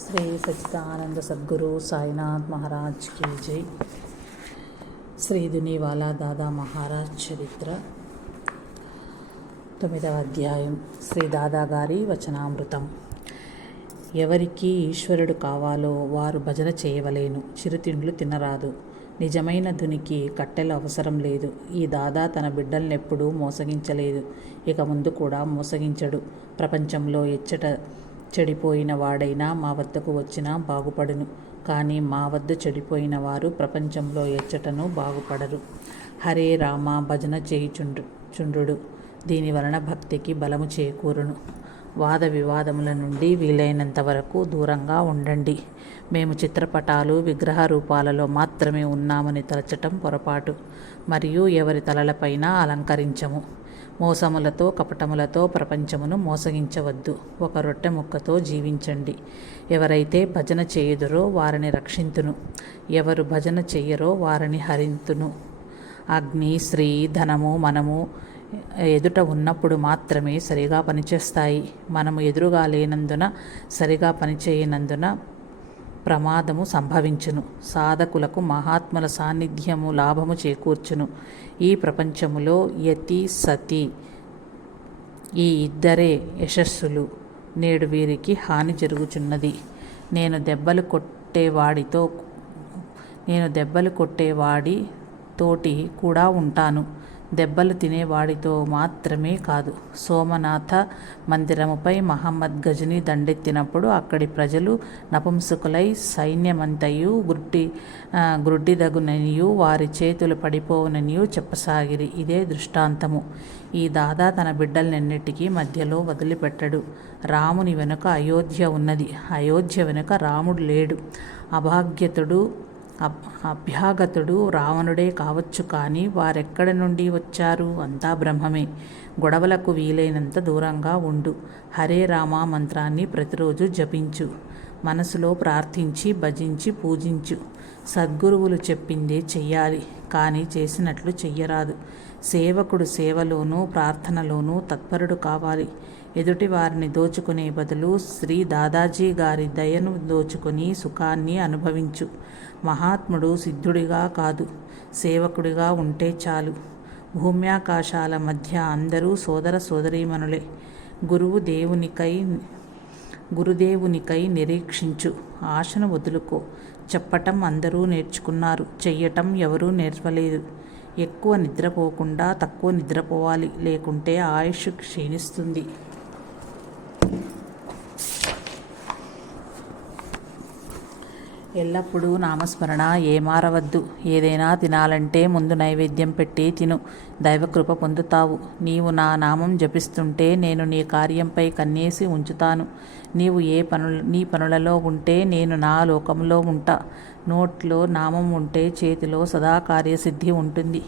శ్రీ సచిదానంద సద్గురు సాయినాథ్ మహారాజ్ की జై. శ్రీ దునివాలా దాదా మహారాజ్ చరిత్ర. తొమ్మిదవ అధ్యాయం. శ్రీ దాదా గారి వచనామృతం. ఎవరికి ఈశ్వరుడు కావాలో వారు భజన చేయవలేను చిరుతిండ్లు తినరాదు. నిజమైన ధునికి కట్టెలు అవసరం లేదు. ఈ దాదా తన బిడ్డలనెప్పుడూ మోసగించలేదు. ఇక ముందు కూడా మోసగించడు. ప్రపంచంలో ఎచ్చట చెడిపోయిన వాడైనా మా వద్దకు వచ్చినా బాగుపడును. కానీ మా వద్ద చెడిపోయిన వారు ప్రపంచంలో ఎచ్చటను బాగుపడరు. హరే రామ భజన చేయుచుండు చుండ్రుడు. దీని వలన భక్తికి బలము చేకూరును. వాద వివాదముల నుండి వీలైనంత వరకు దూరంగా ఉండండి. మేము చిత్రపటాలు విగ్రహ రూపాలలో మాత్రమే ఉన్నామని తలచటం పొరపాటు. మరియు ఎవరి తలలపైన అలంకరించము. మోసములతో కపటములతో ప్రపంచమును మోసగించవద్దు. ఒక రొట్టె ముక్కతో జీవించండి. ఎవరైతే భజన చేయుదురో వారిని రక్షింతును. ఎవరు భజన చెయ్యరో వారిని హరింతును. అగ్ని స్త్రీ ధనము మనము ఎదుట ఉన్నప్పుడు మాత్రమే సరిగా పనిచేస్తాయి. మనము ఎదురుగా లేనందున సరిగా పనిచేయనందున ప్రమాదము సంభవించును. సాధకులకు మహాత్ముల సాన్నిధ్యము లాభము చేకూర్చును. ఈ ప్రపంచములో యతి సతి ఈ ఇద్దరే యశస్సులు. నేడు వీరికి హాని జరుగుచున్నది. నేను దెబ్బలు కొట్టేవాడితో నేను దెబ్బలు కొట్టేవాడి తోటి కూడా ఉంటాను. దెబ్బలు తినేవాడితో మాత్రమే కాదు. సోమనాథ మందిరముపై మహమ్మద్ గజని దండెత్తినప్పుడు అక్కడి ప్రజలు నపుంసకులై సైన్యమంతయు గుడ్డి గుడ్డిదగుననియు వారి చేతులు పడిపోవుననియు చెప్పసాగిరి. ఇదే దృష్టాంతము. ఈ దాదా తన బిడ్డలనెన్నిటికీ మధ్యలో వదిలిపెట్టడు. రాముని వెనుక అయోధ్య ఉన్నది. అయోధ్య వెనుక రాముడు లేడు. అభాగ్యతుడు అభ్యాగతుడు రావణుడే కావచ్చు కానీ వారెక్కడి నుండి వచ్చారు? అంతా బ్రహ్మమే. గొడవలకు వీలైనంత దూరంగా ఉండు. హరే రామ మంత్రాన్ని ప్రతిరోజు జపించు. మనసులో ప్రార్థించి భజించి పూజించు. సద్గురువులు చెప్పిందే చెయ్యాలి. కానీ చేసినట్లు చెయ్యరాదు. సేవకుడు సేవలోనూ ప్రార్థనలోనూ తత్పరుడు కావాలి. ఎదుటి వారిని దోచుకునే బదులు శ్రీ దాదాజీ గారి దయను దోచుకుని సుఖాన్ని అనుభవించు. మహాత్ముడు సిద్ధుడిగా కాదు సేవకుడిగా ఉంటే చాలు. భూమ్యాకాశాల మధ్య అందరూ సోదర సోదరీమణులే. గురువు దేవునికై గురుదేవునికై నిరీక్షించు. ఆశను వదులుకో. చెప్పటం అందరూ నేర్చుకున్నారు. చెయ్యటం ఎవరూ నేర్పలేదు. ఎక్కువ నిద్రపోకుండా తక్కువ నిద్రపోవాలి. లేకుంటే ఆయుష్ క్షీణిస్తుంది. ఎల్లప్పుడూ నామస్మరణ ఏమారవద్దు. ఏదైనా తినాలంటే ముందు నైవేద్యం పెట్టి తిను. దైవకృప పొందుతావు. నీవు నా నామం జపిస్తుంటే నేను నీ కార్యంపై కన్నేసి ఉంచుతాను. నీవు ఏ పనుల నీ పనులలో ఉంటే నేను నా లోకంలో ఉంటా. నోట్లో నామం ఉంటే చేతిలో సదా కార్యసిద్ధి ఉంటుంది.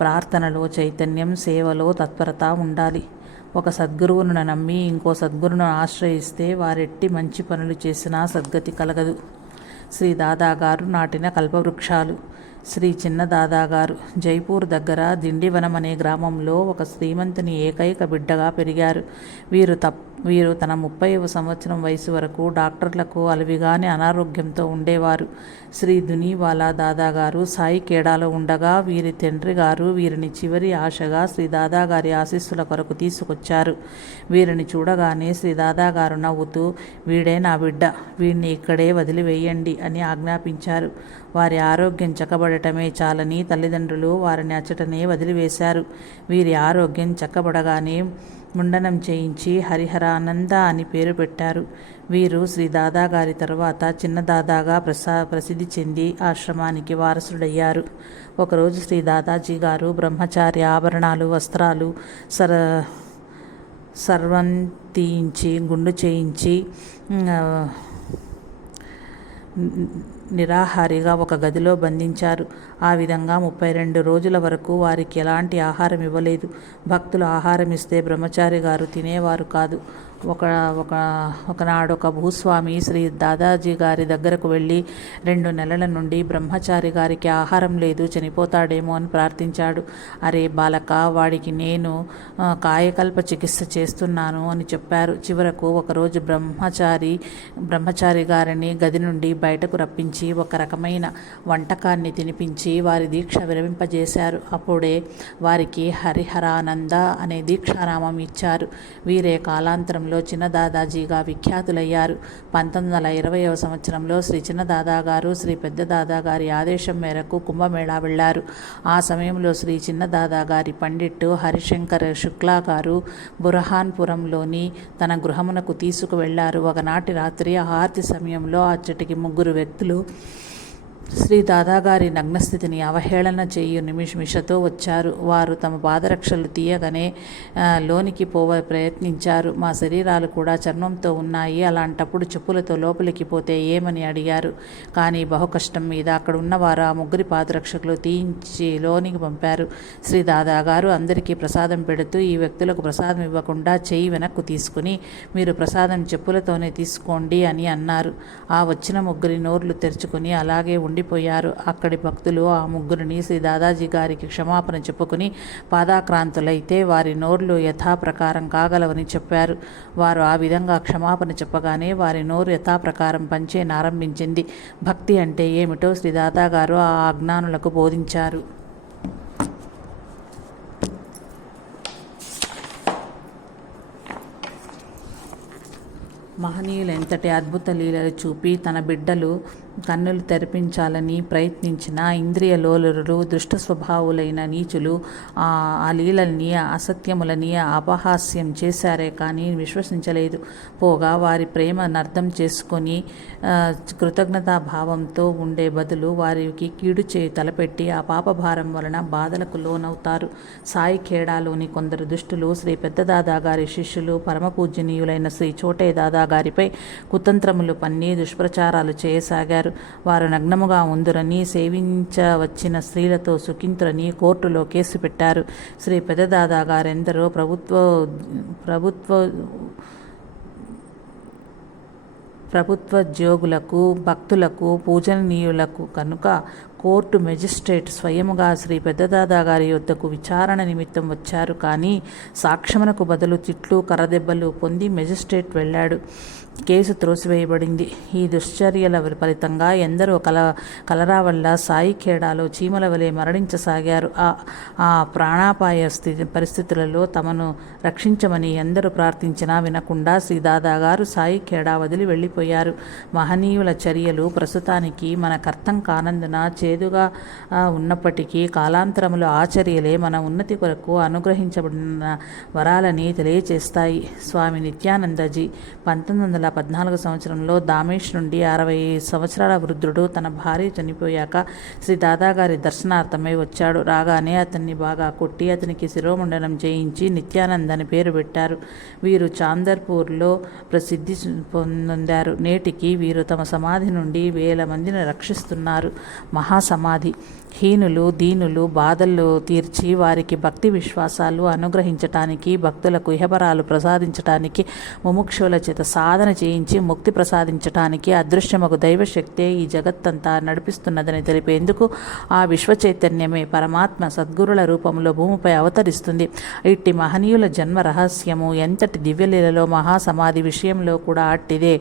ప్రార్థనలో చైతన్యం సేవలో తత్పరత ఉండాలి. ఒక సద్గురువును నమ్మి ఇంకో సద్గురును ఆశ్రయిస్తే వారెట్టి మంచి పనులు చేసినా సద్గతి కలగదు. శ్రీ దాదాగారు నాటిన కల్పవృక్షాలు. శ్రీ చిన్న దాదాగారు జైపూర్ దగ్గర దిండివనం అనే గ్రామంలో ఒక శ్రీమంతుని ఏకైక బిడ్డగా పెరిగారు. వీరు తప్ వీరు తన ముప్పైవ సంవత్సరం వయసు వరకు డాక్టర్లకు అలవిగానే అనారోగ్యంతో ఉండేవారు. శ్రీ దునీవాలా దాదాగారు సాయి కేడాలో ఉండగా వీరి తండ్రి గారు వీరిని చివరి ఆశగా శ్రీ దాదాగారి ఆశీస్సుల కొరకు తీసుకొచ్చారు. వీరిని చూడగానే శ్రీ దాదాగారు నవ్వుతూ వీడే నా బిడ్డ వీడిని ఇక్కడే వదిలివేయండి అని ఆజ్ఞాపించారు. వారి ఆరోగ్యం చక్కబడటమే చాలని తల్లిదండ్రులు వారిని అచ్చటనే వదిలివేశారు. వీరి ఆరోగ్యం చక్కబడగానే ముండనం చేయించి హరిహరానంద అని పేరు పెట్టారు. వీరు శ్రీ దాదా గారి తర్వాత చిన్న దాదాగా ప్రసా ప్రసిద్ధి చెంది ఆశ్రమానికి వారసుడయ్యారు ఒకరోజు శ్రీ దాదాజీ గారు బ్రహ్మచారి ఆభరణాలు వస్త్రాలు సర సర్వం తీయించి గుండు చేయించి నిరాహారిగా ఒక గదిలో బంధించారు. ఆ విధంగా ముప్పై రెండు రోజుల వరకు వారికి ఎలాంటి ఆహారం ఇవ్వలేదు. భక్తులు ఆహారం ఇస్తే బ్రహ్మచారి గారు తినేవారు కాదు. ఒక ఒక ఒకనాడు ఒక భూస్వామి శ్రీ దాదాజీ గారి దగ్గరకు వెళ్ళి రెండు నెలల నుండి బ్రహ్మచారి గారికి ఆహారం లేదు చనిపోతాడేమో అని ప్రార్థించాడు. అరే బాలక వాడికి నేను కాయకల్ప చికిత్స చేస్తున్నాను అని చెప్పారు. చివరకు ఒకరోజు బ్రహ్మచారి బ్రహ్మచారి గారిని గది నుండి బయటకు రప్పించి ఒక రకమైన వంటకాన్ని తినిపించి వారి దీక్ష విరమింపజేశారు. అప్పుడే వారికి హరిహరానంద అనే దీక్షానామం ఇచ్చారు. వీరే కాలాంతరంలో చిన్న దాదాజీగా విఖ్యాతులయ్యారు. పంతొమ్మిది వందల ఇరవైవ సంవత్సరంలో శ్రీ చిన్న దాదా గారు శ్రీ పెద్ద దాదా గారి ఆదేశం మేరకు కుంభమేళా వెళ్ళారు. ఆ సమయంలో శ్రీ చిన్న దాదా గారి పండిట్టు హరిశంకర్ శుక్లా గారు బురహాన్పురంలోని తన గృహమునకు తీసుకువెళ్ళారు. ఒకనాటి రాత్రి ఆర్తి సమయంలో అచ్చటికి ముగ్గురు వ్యక్తులు శ్రీ దాదాగారి నగ్నస్థితిని అవహేళన చేయు నిమిషమిషతో వచ్చారు. వారు తమ పాదరక్షలు తీయగానే లోనికి పోవ ప్రయత్నించారు. మా శరీరాలు కూడా చర్మంతో ఉన్నాయి. అలాంటప్పుడు చెప్పులతో లోపలికి పోతే ఏమని అడిగారు? కానీ బహు కష్టం మీద అక్కడ ఉన్నవారు ఆ ముగ్గురి పాదరక్షకులు తీయించి లోనికి పంపారు. శ్రీ దాదా గారు అందరికీ ప్రసాదం పెడుతూ ఈ వ్యక్తులకు ప్రసాదం ఇవ్వకుండా చేయి వెనక్కు తీసుకుని మీరు ప్రసాదం చెప్పులతోనే తీసుకోండి అని అన్నారు. ఆ వచ్చిన ముగ్గురి నోర్లు తెరుచుకుని అలాగే ఉండిపోయారు. అక్కడి భక్తులు ఆ ముగ్గురిని శ్రీ దాదాజీ గారికి క్షమాపణ చెప్పుకుని పాదాక్రాంతులైతే వారి నోర్లు యథాప్రకారం కాగలవని చెప్పారు. వారు ఆ విధంగా క్షమాపణ చెప్పగానే వారి నోరు యథాప్రకారం పంచేనారంభించింది భక్తి అంటే ఏమిటో శ్రీ దాదా గారు ఆ అజ్ఞానులకు బోధించారు. మహనీయులు ఎంతటి అద్భుత లీలలు చూపి తన బిడ్డలు కన్నులు తెరిపించాలని ప్రయత్నించిన ఇంద్రియ లోలురులు దుష్ట స్వభావులైన నీచులు ఆ ఆ లీలల్ని అసత్యములని అపహాస్యం చేశారే కానీ విశ్వసించలేదు. పోగా వారి ప్రేమను అర్థం చేసుకొని కృతజ్ఞతాభావంతో ఉండే బదులు వారికి కీడు చేయి తలపెట్టి ఆ పాపభారం వలన బాధలకు లోనవుతారు. సాయి ఖేడాలోని కొందరు దుష్టులు శ్రీ పెద్దదాదా గారి శిష్యులు పరమ పూజనీయులైన శ్రీ చోటే దాదా గారిపై కుతంత్రములు పన్ని దుష్ప్రచారాలు చేయసాగారు. వారు నగ్నముగా ఉందురని సేవించవచ్చిన స్త్రీలతో సుఖింతురని కోర్టులో కేసు పెట్టారు. శ్రీ పెద్దదాదా గారెందరో ప్రభుత్వ ప్రభుత్వ ప్రభుత్వోద్యోగులకు భక్తులకు పూజనీయులకు కనుక కోర్టు మెజిస్ట్రేట్ స్వయముగా శ్రీ పెద్దదాదా గారి యొద్దకు విచారణ నిమిత్తం వచ్చారు. కానీ సాక్ష్యమునకు బదులు తిట్లు కర్రదెబ్బలు పొంది మెజిస్ట్రేట్ వెళ్ళాడు. కేసు త్రోసివేయబడింది. ఈ దుశ్చర్యల ఫలితంగా ఎందరో కల కలరా వల్ల సాయి ఖేడాలో చీమల వలె మరణించసాగారు. ఆ ఆ ప్రాణాపాయ స్థితి పరిస్థితులలో తమను రక్షించమని ఎందరూ ప్రార్థించినా వినకుండా శ్రీ దాదా గారు సాయి ఖేడా వదిలి వెళ్ళిపోయారు. మహనీయుల చర్యలు ప్రస్తుతానికి మన కర్తం కానందున చేదుగా ఉన్నప్పటికీ కాలాంతరములు ఆచర్యలే మన ఉన్నతి కొరకు అనుగ్రహించబడిన వరాలని తెలియచేస్తాయి. స్వామి నిత్యానందజీ పంతొమ్మిది వందల పద్నాలుగు సంవత్సరంలో దామేష్ నుండి అరవై సంవత్సరాల వృద్ధుడు తన భార్య చనిపోయాక శ్రీ దాదాగారి దర్శనార్థమై వచ్చాడు. రాగానే అతన్ని బాగా కొట్టి అతనికి శిరోమండనం చేయించి నిత్యానంద్ అని పేరు పెట్టారు. వీరు చాందర్పూర్లో ప్రసిద్ధి పొందారు. నేటికి వీరు తమ సమాధి నుండి వేల మందిని రక్షిస్తున్నారు. మహా మహాసమాధి హీనులు దీనులు బాధల్లో తీర్చి వారికి భక్తి విశ్వాసాలు అనుగ్రహించటానికి భక్తులకు ఇహబరాలు ప్రసాదించటానికి ముముక్షుల చేత సాధన చేయించి ముక్తి ప్రసాదించటానికి అదృశ్యమగు దైవశక్తే ఈ జగత్తంతా నడిపిస్తున్నదని తెలిపేందుకు ఆ విశ్వ చైతన్యమే పరమాత్మ సద్గురుల రూపంలో భూమిపై అవతరిస్తుంది. ఇట్టి మహనీయుల జన్మ రహస్యము ఎంతటి దివ్యలీలలో మహాసమాధి విషయంలో కూడా అట్టిదే.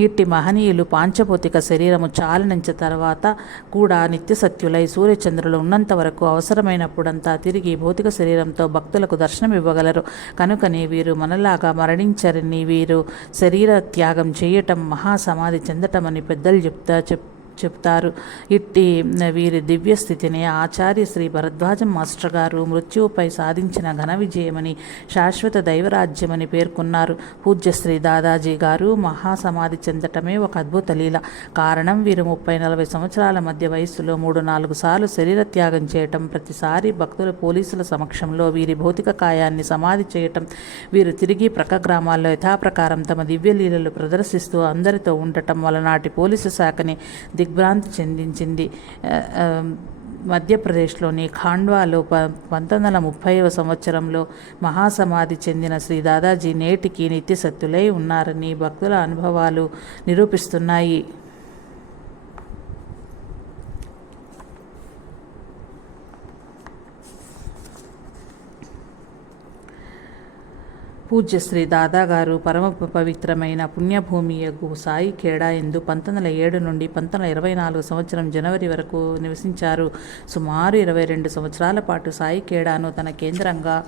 ఇట్టి మహనీయులు పాంచభౌతిక శరీరము చాలనించిన తర్వాత కూడా నిత్య సత్యులై సూర్యచంద్రులు ఉన్నంత వరకు అవసరమైనప్పుడంతా తిరిగి భౌతిక శరీరంతో భక్తులకు దర్శనం ఇవ్వగలరు. కనుకనే వీరు మనలాగా మరణించరని వీరు శరీర త్యాగం చేయటం మహాసమాధి చెందటమని పెద్దలు చెప్తా చెప్ చెప్తారు ఇట్టి వీరి దివ్య స్థితిని ఆచార్య శ్రీ భరద్వాజ మాస్టర్ గారు మృత్యువుపై సాధించిన ఘన విజయమని శాశ్వత దైవరాజ్యమని పేర్కొన్నారు. పూజ్య శ్రీ దాదాజీ గారు మహాసమాధి చెందటమే ఒక అద్భుత లీల. కారణం వీరు ముప్పై నలభై సంవత్సరాల మధ్య వయస్సులో మూడు నాలుగు సార్లు శరీర త్యాగం చేయటం ప్రతిసారి భక్తుల పోలీసుల సమక్షంలో వీరి భౌతిక కాయాన్ని సమాధి చేయటం వీరు తిరిగి ప్రక్క గ్రామాల్లో యథాప్రకారం తమ దివ్యలీలలు ప్రదర్శిస్తూ అందరితో ఉండటం వలనాటి పోలీసు శాఖని దిగ్భ్రాంతి చెందించింది. మధ్యప్రదేశ్లోని ఖాండ్వాలో ప పంతొమ్మిది వందల ముప్పైవ సంవత్సరంలో మహాసమాధి చెందిన శ్రీ దాదాజీ నేటికి నిత్యసత్తులై ఉన్నారని భక్తుల అనుభవాలు నిరూపిస్తున్నాయి. పూజ్య శ్రీ దాదాగారు పరమ పవిత్రమైన పుణ్యభూమి యగు సాయి ఖేడా ఎందు పంతొమ్మిది వందల ఏడు నుండి పంతొమ్మిది వందల ఇరవై నాలుగు సంవత్సరం జనవరి వరకు నివసించారు. సుమారు ఇరవై రెండు సంవత్సరాల పాటు సాయి ఖేడాను తన కేంద్రంగా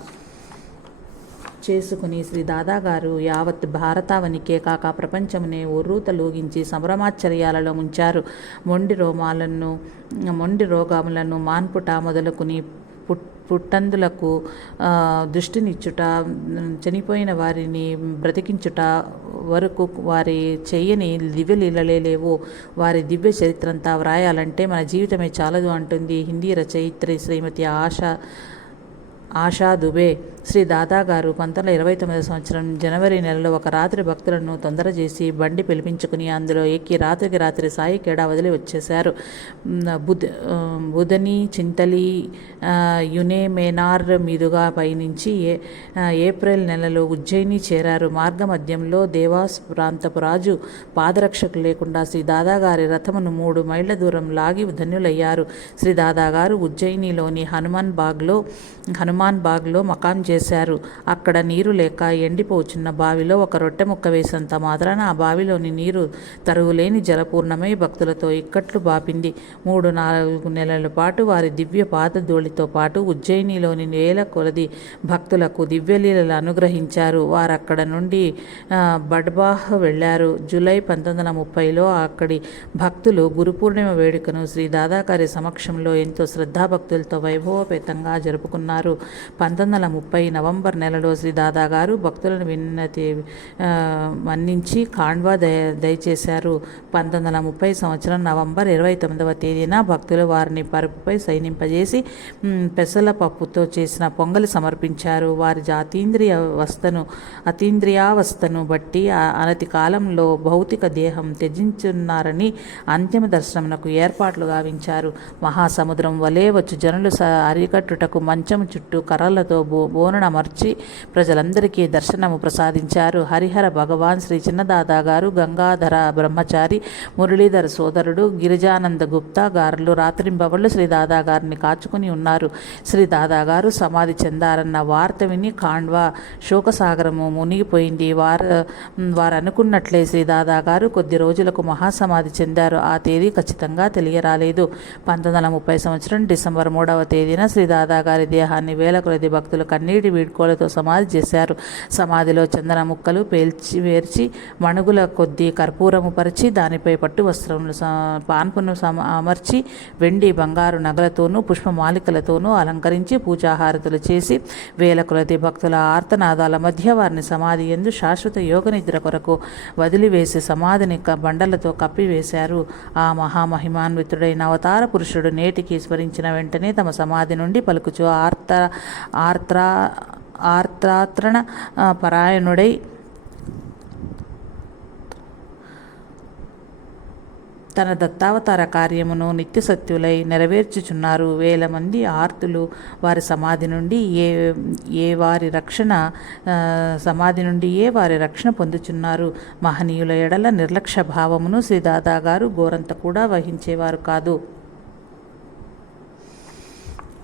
చేసుకుని శ్రీ దాదాగారు యావత్ భారతావనికే కాక ప్రపంచమునే ఒర్రూతలూగించి సంభ్రమాశ్చర్యాలలో ముంచారు. మొండి రోమాలను మొండి రోగములను మాన్పుట మొదలుకుని పుట్ పుట్టందులకు దృష్టినిచ్చుట చనిపోయిన వారిని బ్రతికించుట వరకు వారి చెయ్యని దివ్యలీలలేవు లేవు. వారి దివ్య చరిత్రంతా వ్రాయాలంటే మన జీవితమే చాలదు అంటుంది హిందీ రచయిత్రి శ్రీమతి ఆశా ఆశా దుబే. శ్రీ దాదా గారు పంతొమ్మిది ఇరవై తొమ్మిది సంవత్సరం జనవరి నెలలో ఒక రాత్రి భక్తులను తొందర చేసి బండి పిలిపించుకుని అందులో ఎక్కి రాత్రికి రాత్రి సాయి కేడా వదిలి వచ్చేశారు. బుధ బుధని చింతలి యునేమేనార్ యునే మేనార్ మీదుగా పయనించి ఏప్రిల్ నెలలో ఉజ్జయిని చేరారు. మార్గ మధ్యంలో దేవాస్ ప్రాంతపు రాజు పాదరక్షకు లేకుండా శ్రీ దాదా గారి రథమును మూడు మైళ్ళ దూరం లాగి ధన్యులయ్యారు. శ్రీ దాదా గారు ఉజ్జయినిలోని హనుమాన్ బాగ్లో హనుమాన్ బాగ్లో మకాం చేశారు చేశారు. అక్కడ నీరు లేక ఎండిపోచున్న బావిలో ఒక రొట్టె ముక్క వేసినంత మాత్రాన ఆ బావిలోని నీరు తరుగులేని జలపూర్ణమై భక్తులతో ఇక్కట్లు బాపింది. మూడు నాలుగు నెలల పాటు వారి దివ్య పాదధూళితో పాటు ఉజ్జయినిలోని వేల కొలది భక్తులకు దివ్యలీలలు అనుగ్రహించారు. వారు అక్కడ నుండి బడ్బాహ్ వెళ్ళారు. జూలై పంతొమ్మిది వందల ముప్పైలో అక్కడి భక్తులు గురు పూర్ణిమ వేడుకను శ్రీ దాదాకారి సమక్షంలో ఎంతో శ్రద్ధాభక్తులతో వైభవపేతంగా జరుపుకున్నారు. పంతొమ్మిది వందల ముప్పై నవంబర్ నెలలో శ్రీ దాదా గారు భక్తులను విన్నతి మన్నించి ఖాండ్వా దయ దయచేశారు. పంతొమ్మిది వందల ముప్పై సంవత్సరం నవంబర్ ఇరవై తొమ్మిదవ తేదీన భక్తులు వారిని పరుపుపై సైనింపజేసి పెసల పప్పుతో చేసిన పొంగలి సమర్పించారు. వారి జాతీంద్రియ వస్తను అతీంద్రియావస్థను బట్టి అనతి కాలంలో భౌతిక దేహం త్యజించున్నారని అంతిమ దర్శనమునకు ఏర్పాట్లు గావించారు. మహాసముద్రం వలే వచ్చు జనులు స అరికట్టుటకు మంచం చుట్టూ కర్రలతో బో అమర్చి ప్రజలందరికీ దర్శనము ప్రసాదించారు. హరిహర భగవాన్ శ్రీ చిన్నదాదా గారు గంగాధర బ్రహ్మచారి మురళీధర సోదరుడు గిరిజానంద గుప్తా గారులు రాత్రింబవళ్ళు శ్రీ దాదా గారిని కాచుకుని ఉన్నారు. శ్రీ దాదా గారు సమాధి చెందారన్న వార్త విని ఖాండ్వా శోకసాగరము మునిగిపోయింది. వారు వారు అనుకున్నట్లే శ్రీ దాదా గారు కొద్ది రోజులకు మహాసమాధి చెందారు. ఆ తేదీ ఖచ్చితంగా తెలియరాలేదు. పంతొమ్మిది వందల ముప్పై సంవత్సరం డిసెంబర్ మూడవ తేదీన శ్రీ దాదా గారి దేహాన్ని వేల కొలది భక్తులు కన్నీటి వీడ్కోలతో సమాధి చేశారు. సమాధిలో చందన ముక్కలు పేల్చి వేర్చి మణుగుల కొద్దీ కర్పూరము పరిచి దానిపై పట్టు వస్త్రములు పాన్పును సమ అమర్చి వెండి బంగారు నగలతోనూ పుష్పమాలికలతోనూ అలంకరించి పూజాహారతులు చేసి వేల కొలది భక్తుల ఆర్తనాదాల మధ్య వారిని సమాధి ఎందు శాశ్వత యోగ నిద్ర కొరకు వదిలివేసి సమాధిని క- బండలతో కప్పివేశారు. ఆ మహామహిమాన్వితుడైన అవతార పురుషుడు నేటికి స్మరించిన వెంటనే తమ సమాధి నుండి పలుకుచు ఆర్త ఆర్త్రా ఆర్త్రాత్రణ పరాయణుడై తన దత్తావతార కార్యమును నిత్యసత్యులై నెరవేర్చుచున్నారు వేల మంది ఆర్తులు వారి సమాధి నుండి ఏ ఏ వారి రక్షణ సమాధి నుండి ఏ వారి రక్షణ పొందుచున్నారు మహనీయుల ఎడల నిర్లక్ష్య భావమును శ్రీ దాదా గారు గోరంత కూడా వహించేవారు కాదు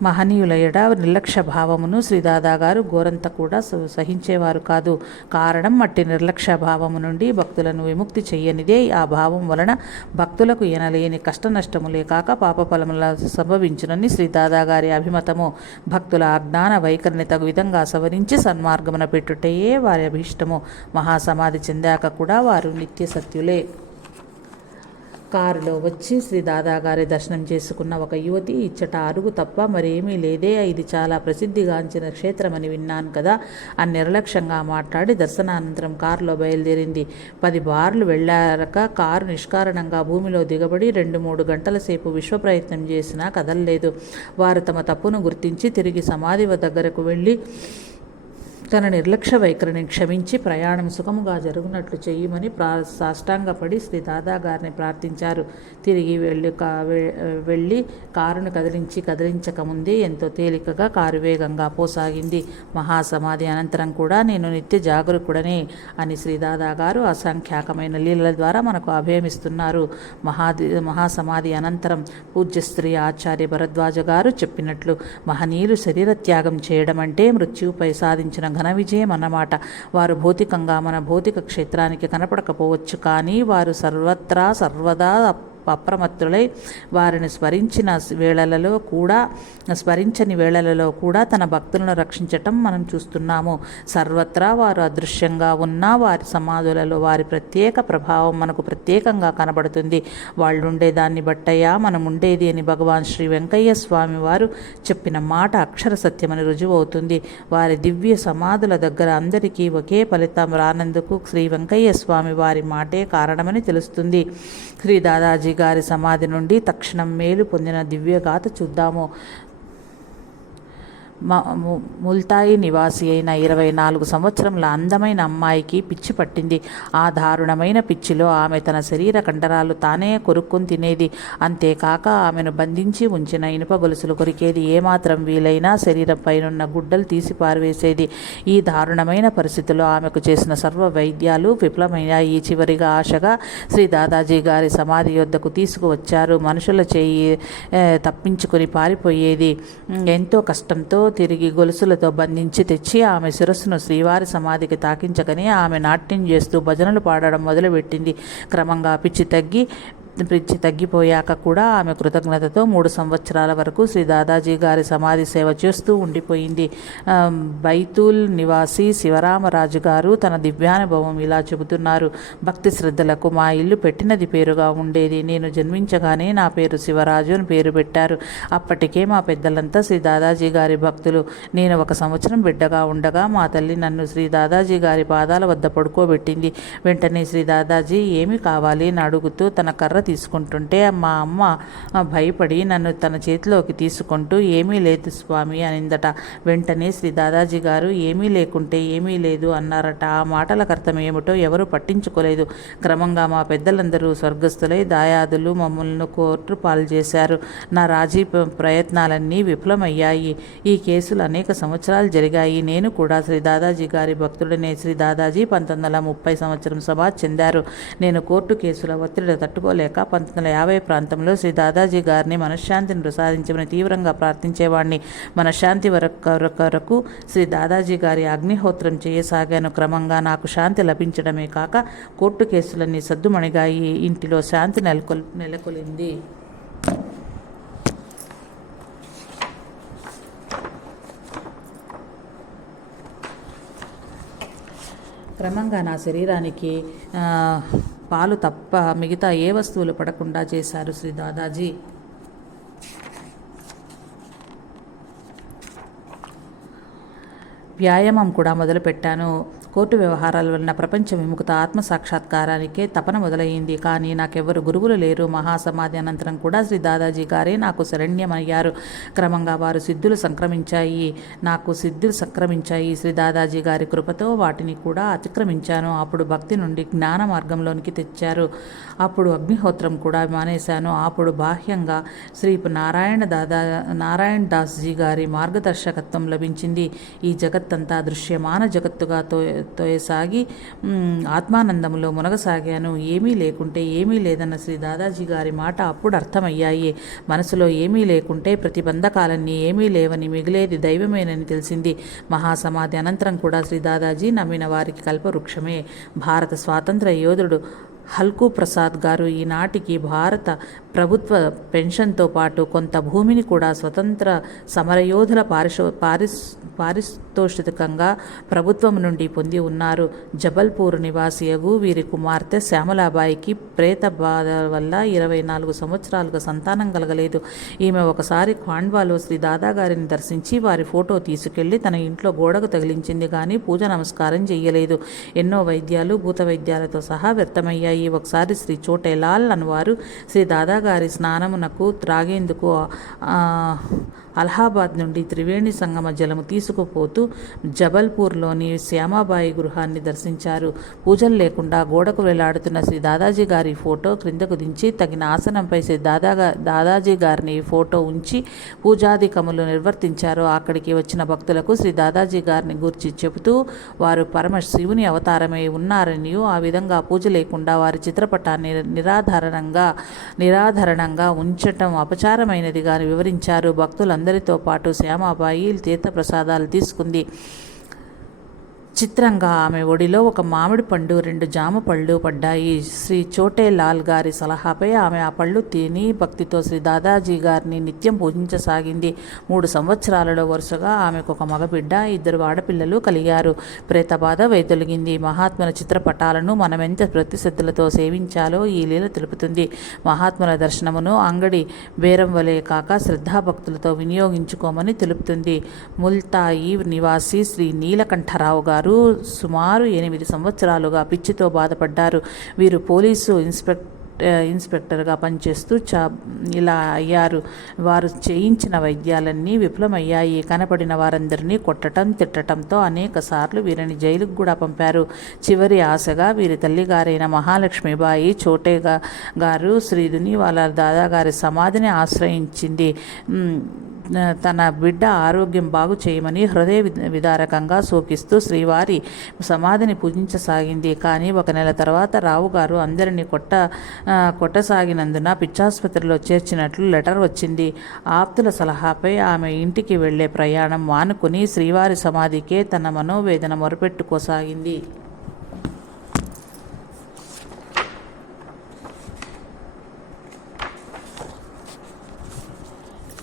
మహనీయుల ఎడ నిర్లక్ష్య భావమును శ్రీదాదా గారు గోరంత కూడా స- సహించేవారు కాదు. కారణం మట్టి నిర్లక్ష్య భావము నుండి భక్తులను విముక్తి చెయ్యనిదే. ఆ భావం వలన భక్తులకు ఎనలేని కష్ట నష్టములే కాక పాపఫలముల సంభవించునని శ్రీదాదా గారి అభిమతము. భక్తుల అజ్ఞాన వైఖరిని తగు విధంగా సవరించి సన్మార్గమున పెట్టుటయే వారి అభీష్టము. మహాసమాధి చెందాక కూడా వారు నిత్య సత్యులే. కారులో వచ్చి శ్రీ దాదా గారి దర్శనం చేసుకున్న ఒక యువతి ఇచ్చట అరుగు తప్ప మరేమీ లేదే. ఇది చాలా ప్రసిద్ధిగాంచిన క్షేత్రమని విన్నాను కదా అని నిర్లక్ష్యంగా మాట్లాడి దర్శనానంతరం కారులో బయలుదేరింది. పది బార్లు వెళ్ళారక కారు నిష్కారణంగా భూమిలో దిగబడి రెండు మూడు గంటల సేపు విశ్వ ప్రయత్నం చేసినా కదలలేదు. వారు తమ తప్పును గుర్తించి తిరిగి సమాధి దగ్గరకు వెళ్ళి తన నిర్లక్ష్య వైఖరిని క్షమించి ప్రయాణం సుఖముగా జరుగునట్లు చేయమని ప్రా సాష్టాంగపడి శ్రీ దాదా గారిని ప్రార్థించారు. తిరిగి వెళ్ళి కా వె- వెళ్ళి కారును కదిలించి కదిలించకముందే ఎంతో తేలికగా కారు వేగంగా పోసాగింది. మహాసమాధి అనంతరం కూడా నేను నిత్య జాగరూకుడనే అని శ్రీ దాదా గారు అసంఖ్యాకమైన లీలల ద్వారా మనకు అభయమిస్తున్నారు. మహాది మహాసమాధి అనంతరం పూజ్య స్త్రీ ఆచార్య భరద్వాజ గారు చెప్పినట్లు మహనీయులు శరీర త్యాగం చేయడం అంటే మృత్యుపై సాధించిన ఘన విజయం అన్నమాట. వారు భౌతికంగా మన భౌతిక క్షేత్రానికి కనపడకపోవచ్చు కానీ వారు సర్వత్రా సర్వదా అప్రమత్తులై వారిని స్మరించిన వేళలలో కూడా స్మరించని వేళలలో కూడా తన భక్తులను రక్షించటం మనం చూస్తున్నాము. సర్వత్రా వారు అదృశ్యంగా ఉన్న వారి సమాధులలో వారి ప్రత్యేక ప్రభావం మనకు ప్రత్యేకంగా కనబడుతుంది. వాళ్ళు ఉండేదాన్ని బట్టయ్యా మనం ఉండేది అని భగవాన్ శ్రీ వెంకయ్య స్వామి వారు చెప్పిన మాట అక్షర సత్యమని రుజువు అవుతుంది వారి దివ్య సమాధుల దగ్గర అందరికీ ఒకే ఫలితం రానందుకు శ్రీ వెంకయ్య స్వామి వారి మాటే కారణమని తెలుస్తుంది. శ్రీ దాదాజీ గారి సమాధి నుండి తక్షణం మేలు పొందిన దివ్యగాథ చూద్దాము. ముల్తాయి నివాసి అయిన ఇరవై నాలుగు సంవత్సరంల అందమైన అమ్మాయికి పిచ్చి పట్టింది. ఆ దారుణమైన పిచ్చిలో ఆమె తన శరీర కండరాలు తానే కొరుక్కుని తినేది. అంతేకాక ఆమెను బంధించి ఉంచిన ఇనుప గొలుసులు కొరికేది. ఏమాత్రం వీలైనా శరీరం పైనున్న గుడ్డలు తీసి పారవేసేది. ఈ దారుణమైన పరిస్థితిలో ఆమెకు చేసిన సర్వ వైద్యాలు విఫలమయ్యాయి. చివరిగా ఆశగా శ్రీ దాదాజీ గారి సమాధి యొద్దకు తీసుకువచ్చారు. మనుషుల చేయి తప్పించుకొని పారిపోయేది. ఎంతో కష్టంతో తిరిగి గొలుసులతో బంధించి తెచ్చి ఆమె శిరస్సును శ్రీవారి సమాధికి తాకించకని ఆమె నాట్యం చేస్తూ భజనలు పాడడం మొదలుపెట్టింది. క్రమంగా పిచ్చి తగ్గి పిచ్చి తగ్గిపోయాక కూడా ఆమె కృతజ్ఞతతో మూడు సంవత్సరాల వరకు శ్రీ దాదాజీ గారి సమాధి సేవ చేస్తూ ఉండిపోయింది. బైతుల్ బైతూల్ నివాసి శివరామరాజు గారు తన దివ్యానుభవం ఇలా చెబుతున్నారు. భక్తి శ్రద్ధలకు మా ఇల్లు పెట్టినది పేరుగా ఉండేది. నేను జన్మించగానే నా పేరు శివరాజు అని పేరు పెట్టారు. అప్పటికే మా పెద్దలంతా శ్రీ దాదాజీ గారి భక్తులు. నేను ఒక సంవత్సరం బిడ్డగా ఉండగా మా తల్లి నన్ను శ్రీ దాదాజీ గారి పాదాల వద్ద పడుకోబెట్టింది. వెంటనే శ్రీ దాదాజీ ఏమి కావాలి? అని అడుగుతూ తన కర్ర తీసుకుంటుంటే మా అమ్మ భయపడి నన్ను తన చేతిలోకి తీసుకుంటూ ఏమీ లేదు స్వామి అనిందట. వెంటనే శ్రీ దాదాజీ గారు ఏమీ లేకుంటే ఏమీ లేదు అన్నారట. ఆ మాటలకు అర్థం ఏమిటో ఎవరు పట్టించుకోలేదు. క్రమంగా మా పెద్దలందరూ స్వర్గస్థులై దాయాదులు మమ్మల్ని కోర్టు పాలు చేశారు. నా రాజీ ప్ర- ప్రయత్నాలన్నీ విఫలమయ్యాయి. ఈ కేసులు అనేక సంవత్సరాలు జరిగాయి. నేను కూడా శ్రీ దాదాజీ గారి భక్తుడనే శ్రీ దాదాజీ పంతొమ్మిది వందల ముప్పై సంవత్సరం సభ చెందారు. నేను కోర్టు కేసుల ఒత్తిడి తట్టుకోలేక పంతొమ్మిది వందల యాభై ప్రాంతంలో శ్రీ దాదాజీ గారిని మనశ్శాంతిని ప్రసాదించమని తీవ్రంగా ప్రార్థించేవాడిని మనశ్శాంతి వరకు శ్రీ దాదాజీ గారి అగ్నిహోత్రం చేయసాగాను. క్రమంగా నాకు శాంతి లభించడమే కాక కోర్టు కేసులన్నీ సద్దుమణిగాయి. ఇంటిలో శాంతి నెలకొల్ నెలకొలింది. క్రమంగా నా శరీరానికి పాలు తప్ప మిగతా ఏ వస్తువులు పడకుండా చేశారు శ్రీ దాదాజీ. వ్యాయామం కూడా మొదలుపెట్టాను. కోర్టు వ్యవహారాల వలన ప్రపంచ విముక్త ఆత్మ సాక్షాత్కారానికే తపన మొదలైంది కానీ నాకెవ్వరు గురువులు లేరు. మహాసమాధి అనంతరం కూడా శ్రీ దాదాజీ గారే నాకు శరణ్యమయ్యారు. క్రమంగా వారు సిద్ధులు సంక్రమించాయి. నాకు సిద్ధులు సంక్రమించాయి. శ్రీ దాదాజీ గారి కృపతో వాటిని కూడా అతిక్రమించాను. అప్పుడు భక్తి నుండి జ్ఞాన మార్గంలోనికి తెచ్చారు. అప్పుడు అగ్నిహోత్రం కూడా మానేశాను. అప్పుడు బాహ్యంగా శ్రీ నారాయణ దాదా నారాయణ దాస్ జీ గారి మార్గదర్శకత్వం లభించింది. ఈ జగత్తంతా దృశ్యమాన జగత్తుగా తో తోయసాగి ఆత్మానందంలో మునగసాగాను. ఏమీ లేకుంటే ఏమీ లేదన్న శ్రీ దాదాజీ గారి మాట అప్పుడు అర్థమయ్యాయి. మనసులో ఏమీ లేకుంటే ప్రతిబంధకాలన్నీ ఏమీ లేవని మిగిలేది దైవమేనని తెలిసింది. మహాసమాధి అనంతరం కూడా శ్రీ దాదాజీ నమ్మిన వారికి కల్పవృక్షమే. భారత స్వాతంత్ర యోధుడు హల్కు ప్రసాద్ గారు ఈనాటికి భారత ప్రభుత్వ పెన్షన్తో పాటు కొంత భూమిని కూడా స్వతంత్ర సమరయోధుల పారిశో పారిస్ పారితోషికంగా ప్రభుత్వం నుండి పొంది ఉన్నారు. జబల్పూర్ నివాసియగు వీరి కుమార్తె శ్యామలాబాయికి ప్రేత బాధ వల్ల ఇరవై నాలుగు సంవత్సరాలుగా సంతానం కలగలేదు. ఈమె ఒకసారి ఖాండ్వాలో శ్రీ దాదా గారిని దర్శించి వారి ఫోటో తీసుకెళ్ళి తన ఇంట్లో గోడకు తగిలించింది కానీ పూజ నమస్కారం చేయలేదు ఎన్నో వైద్యాలు భూత వైద్యాలతో సహా వ్యర్థమయ్యాయి. ఒకసారి శ్రీ చోటేలాల్ అనువారు శ్రీ దాదాగారి స్నానమునకు త్రాగేందుకు అలహాబాద్ నుండి త్రివేణి సంగమ జలము తీసుకుపోతూ జబల్పూర్లోని శ్యామాబాయి గృహాన్ని దర్శించారు. పూజలు లేకుండా గోడకు వేలాడుతున్న శ్రీ దాదాజీ గారి ఫోటో క్రిందకు దించి తగిన ఆసనంపై శ్రీ దాదాగా దాదాజీ గారిని ఫోటో ఉంచి పూజాధికములు నిర్వర్తించారు. అక్కడికి వచ్చిన భక్తులకు శ్రీ దాదాజీ గారిని గురించి చెబుతూ వారు పరమ శివుని అవతారమై ఉన్నారని ఆ విధంగా పూజ లేకుండా వారి చిత్రపటాన్ని నిరాధారణంగా నిరాధారణంగా ఉంచటం అపచారమైనదిగా వివరించారు. భక్తులందరితో పాటు శ్యామాబాయి తీర్థప్రసాదాలు తీసుకుంది. 네. చిత్రంగా ఆమె ఒడిలో ఒక మామిడి పండు రెండు జామ పళ్ళు పడ్డాయి. శ్రీ చోటేలాల్ గారి సలహాపై ఆమె ఆ పళ్ళు తిని భక్తితో శ్రీ దాదాజీ గారిని నిత్యం పూజించసాగింది. మూడు సంవత్సరాలలో వరుసగా ఆమెకు ఒక మగబిడ్డ ఇద్దరు ఆడపిల్లలు కలిగారు. ప్రేతబాధ వైదొలిగింది. మహాత్ముల చిత్రపటాలను మనమెంత ప్రతిశ్రద్ధలతో సేవించాలో ఈ లీల తెలుపుతుంది. మహాత్ముల దర్శనమును అంగడి బేరం వలె కాక శ్రద్ధాభక్తులతో వినియోగించుకోమని తెలుపుతుంది. ముల్తాయి నివాసి శ్రీ నీలకంఠరావు గారు. సుమారు ఎనిమిది సంవత్సరాలుగా పిచ్చితో బాధపడ్డారు. వీరు పోలీసు ఇన్స్పెక్టర్ ఇన్స్పెక్టర్గా పనిచేస్తూ చా ఇలా అయ్యారు. వారు చేయించిన వైద్యాలన్నీ విఫలమయ్యాయి. కనపడిన వారందరినీ కొట్టడం తిట్టడంతో అనేక సార్లు వీరిని జైలుకు కూడా పంపారు. చివరి ఆశగా వీరి తల్లిగారైన మహాలక్ష్మీబాయి చోటేగా గారు శ్రీధుని వాళ్ళ దాదాగారి సమాధిని ఆశ్రయించింది. తన బిడ్డ ఆరోగ్యం బాగు చేయమని హృదయ విదారకంగా సూకిస్తూ శ్రీవారి సమాధిని పూజించసాగింది. కానీ ఒక నెల తర్వాత రావుగారు అందరినీ కొట్ట కొట్టసాగినందున పిచ్చాసుపత్రిలో చేర్చినట్లు లెటర్ వచ్చింది. ఆప్తుల సలహాపై ఆమె ఇంటికి వెళ్ళే ప్రయాణం మానుకుని శ్రీవారి సమాధికే తన మనోవేదన మొరపెట్టుకోసాగింది.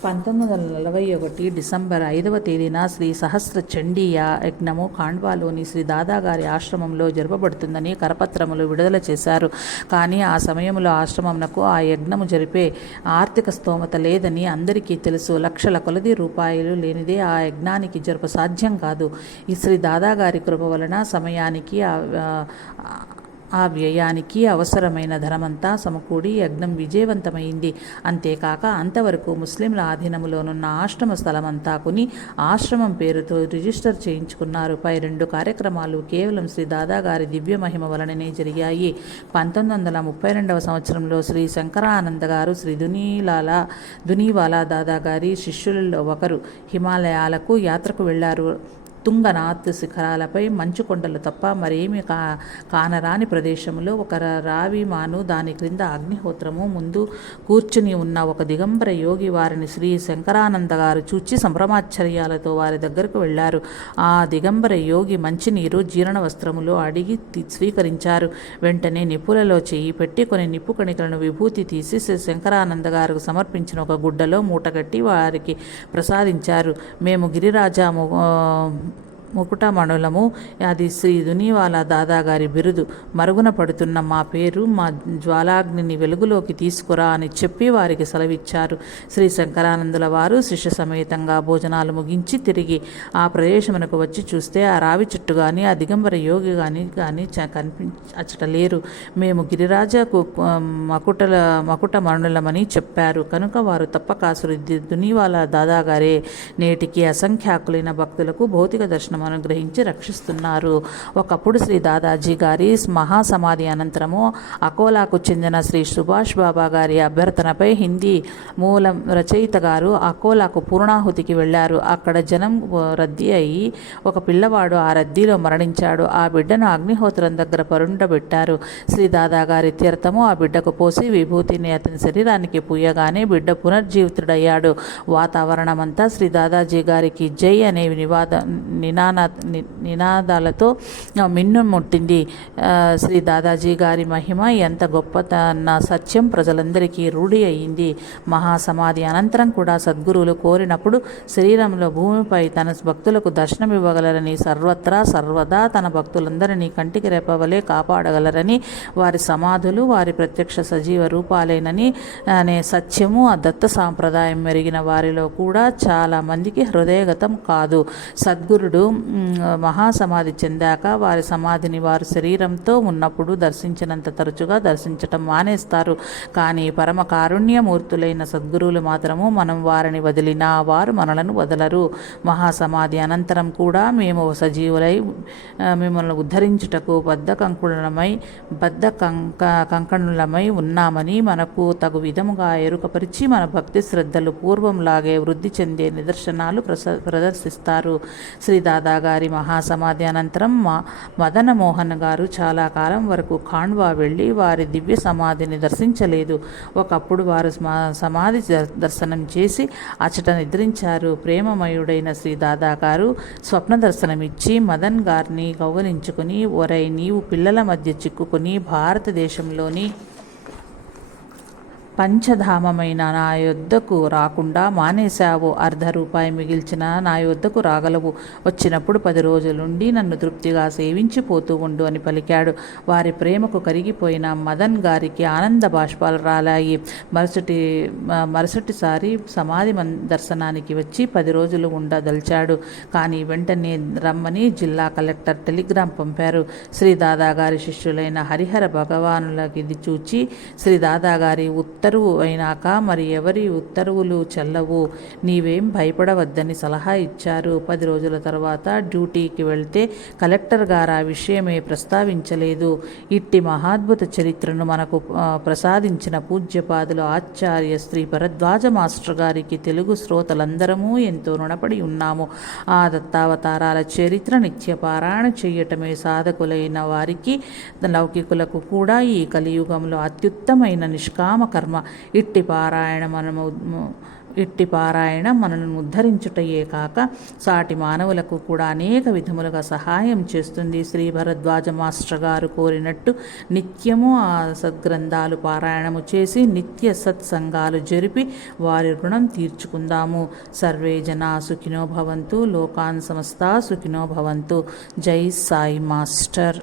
పంతొమ్మిది వందల నలభై ఒకటి డిసెంబర్ ఐదవ తేదీన శ్రీ సహస్ర చండీయ యజ్ఞము ఖాండ్వాలోని శ్రీ దాదాగారి ఆశ్రమంలో జరపబడుతుందని కరపత్రములు విడుదల చేశారు. కానీ ఆ సమయంలో ఆశ్రమంనకు ఆ యజ్ఞము జరిపే ఆర్థిక స్తోమత లేదని అందరికీ తెలుసు. లక్షల కొలది రూపాయలు లేనిదే ఆ యజ్ఞానికి జరుపు సాధ్యం కాదు. ఈ శ్రీ దాదాగారి కృప వలన సమయానికి ఆ వ్యయానికి అవసరమైన ధనమంతా సమకూడి యజ్ఞం విజయవంతమైంది. అంతేకాక అంతవరకు ముస్లింల ఆధీనములోనున్న ఆశ్రమ స్థలమంతా కొని ఆశ్రమం పేరుతో రిజిస్టర్ చేయించుకున్నారు. పై రెండు కార్యక్రమాలు కేవలం శ్రీ దాదాగారి దివ్య మహిమ వలననే జరిగాయి. పంతొమ్మిది వందల ముప్పై రెండవ సంవత్సరంలో శ్రీ శంకరానంద గారు శ్రీ దునీలాల దునీవాలా దాదాగారి శిష్యులలో ఒకరు హిమాలయాలకు యాత్రకు వెళ్ళారు. తుంగనాథ్ శిఖరాలపై మంచు కొండలు తప్ప మరేమి కా కానరాని ప్రదేశంలో ఒక రావి మాను దాని క్రింద అగ్నిహోత్రము ముందు కూర్చుని ఉన్న ఒక దిగంబర యోగి వారిని శ్రీ శంకరానంద గారు చూచి సంభ్రమాశ్చర్యాలతో వారి దగ్గరకు వెళ్ళారు. ఆ దిగంబర యోగి మంచినీరు జీర్ణ వస్త్రములో అడిగి స్వీకరించారు. వెంటనే నిప్పులలో చేయి పెట్టి కొన్ని నిప్పు కణికలను విభూతి తీసి శ్రీ శంకరానంద గారికి సమర్పించిన ఒక గుడ్డలో మూటగట్టి వారికి ప్రసాదించారు. మేము గిరిరాజా ముకుటమణులము అది శ్రీ దునివాల దాదా గారి బిరుదు. మరుగున పడుతున్న మా పేరు మా జ్వాలాగ్నిని వెలుగులోకి తీసుకురా అని చెప్పి వారికి సెలవిచ్చారు. శ్రీ శంకరానందుల వారు శిష్య సమేతంగా భోజనాలు ముగించి తిరిగి ఆ ప్రదేశమునకు వచ్చి చూస్తే ఆ రావి చెట్టు కానీ ఆ దిగంబర యోగి కానీ కానీ కనిపించట లేరు. మేము గిరిరాజకు మకుటల మకుట మరణులమని చెప్పారు. కనుక వారు తప్పక శ్రీ ది- దునివాల నేటికి అసంఖ్యాకులైన భక్తులకు భౌతిక దర్శనం అనుగ్రహించి రక్షిస్తున్నారు. ఒకప్పుడు శ్రీ దాదాజీ గారి మహాసమాధి అనంతరము అకోలాకు చెందిన శ్రీ సుభాష్ బాబా గారి అభ్యర్థనపై హిందీ మూలం రచయిత గారు అకోలాకు పూర్ణాహుతికి వెళ్ళారు. అక్కడ జనం రద్దీ అయి ఒక పిల్లవాడు ఆ రద్దీలో మరణించాడు. ఆ బిడ్డను అగ్నిహోత్రం దగ్గర పరుండబెట్టారు. శ్రీ దాదా గారి తీర్థము ఆ బిడ్డకు పోసి విభూతిని అతని శరీరానికి పూయగానే బిడ్డ పునర్జీవితుడయ్యాడు. వాతావరణమంతా శ్రీ దాదాజీ గారికి జై అనే నివాద నినాన ని- నినాదాలతో మిన్ను ముట్టింది. శ్రీ దాదాజీ గారి మహిమ ఎంత గొప్పతన్న సత్యం ప్రజలందరికీ రూఢి అయింది. మహాసమాధి అనంతరం కూడా సద్గురువులు కోరినప్పుడు శరీరంలో భూమిపై తన భక్తులకు దర్శనమివ్వగలరని సర్వత్రా సర్వదా తన భక్తులందరినీ కంటికి రెప్పవలే కాపాడగలరని వారి సమాధులు వారి ప్రత్యక్ష సజీవ రూపాలేనని అనే సత్యము ఆ దత్త సాంప్రదాయం మెరిగిన వారిలో కూడా చాలా మందికి హృదయగతం కాదు. సద్గురుడు మహాసమాధి చెందాక వారి సమాధిని వారు శరీరంతో ఉన్నప్పుడు దర్శించినంత తరచుగా దర్శించటం మానేస్తారు. కానీ పరమ కారుణ్యమూర్తులైన సద్గురువులు మాత్రము మనం వారిని వదిలినా వారు మనలను వదలరు. మహాసమాధి అనంతరం కూడా మేము సజీవులై మిమ్మల్ని ఉద్ధరించుటకు బద్ధ కంకుణులమై బద్ధ కంక కంకణులమై ఉన్నామని మనకు తగు విధముగా ఎరుకపరిచి మన భక్తి శ్రద్ధలు పూర్వంలాగే వృద్ధి చెందే నిదర్శనాలు ప్రస ప్రదర్శిస్తారు. శ్రీ దాదా గారి మహాసమాధి అనంతరం మా మదన మోహన్ గారు చాలా కాలం వరకు ఖాండ్వా వెళ్ళి వారి దివ్య సమాధిని దర్శించలేదు. ఒకప్పుడు వారు సమాధి దర్- దర్శనం చేసి అచట నిద్రించారు. ప్రేమమయుడైన శ్రీ దాదా గారు స్వప్న దర్శనమిచ్చి మదన్ గారిని గౌరవించుకుని ఒరై నీవు పిల్లల మధ్య చిక్కుకుని భారతదేశంలోని పంచధామమైన నా యొద్దకు రాకుండా మానేశావు. అర్ధ రూపాయి మిగిల్చిన నా యొద్దకు రాగలవు. వచ్చినప్పుడు పది రోజులుండి నన్ను తృప్తిగా సేవించిపోతూ ఉండు అని పలికాడు. వారి ప్రేమకు కరిగిపోయిన మదన్ గారికి ఆనంద బాష్పాలు రాలాయి. మరుసటి మరుసటిసారి సమాధి మన్ దర్శనానికి వచ్చి పది రోజులు ఉండదలిచాడు. కానీ వెంటనే రమ్మని జిల్లా కలెక్టర్ టెలిగ్రామ్ పంపారు. శ్రీ దాదా గారి శిష్యులైన హరిహర భగవానులకి ఇది చూచి శ్రీ దాదా గారి ఉత్తరువు అయినాక మరి ఎవరి ఉత్తర్వులు చెల్లవు? నీవేం భయపడవద్దని సలహా ఇచ్చారు. పది రోజుల తర్వాత డ్యూటీకి వెళ్తే కలెక్టర్ గారు ఆ విషయమే ప్రస్తావించలేదు. ఇట్టి మహాద్భుత చరిత్రను మనకు ప్రసాదించిన పూజ్యపాదులు ఆచార్య శ్రీ భరద్వాజ మాస్టర్ గారికి తెలుగు శ్రోతలందరము ఎంతో రుణపడి ఉన్నాము. ఆ దత్తావతారాల చరిత్ర నిత్య పారాయణ చేయటమే సాధకులైన వారికి లౌకికులకు కూడా ఈ కలియుగంలో అత్యుత్తమైన నిష్కామ కర్మ ఇట్టి పారాయణ మనము ఇట్టి పారాయణ మనల్ని ఉద్ధరించుటయే కాక సాటి మానవులకు కూడా అనేక విధములుగా సహాయం చేస్తుంది. శ్రీ భరద్వాజ మాస్టర్ గారు కోరినట్టు నిత్యము ఆ సద్గ్రంథాలు పారాయణము చేసి నిత్య సత్సంగాలు జరిపి వారి రుణం తీర్చుకుందాము. సర్వే జనా సుఖినో భవంతు లోకాన్ సమస్త సుఖినో భవంతు. జై సాయి మాస్టర్.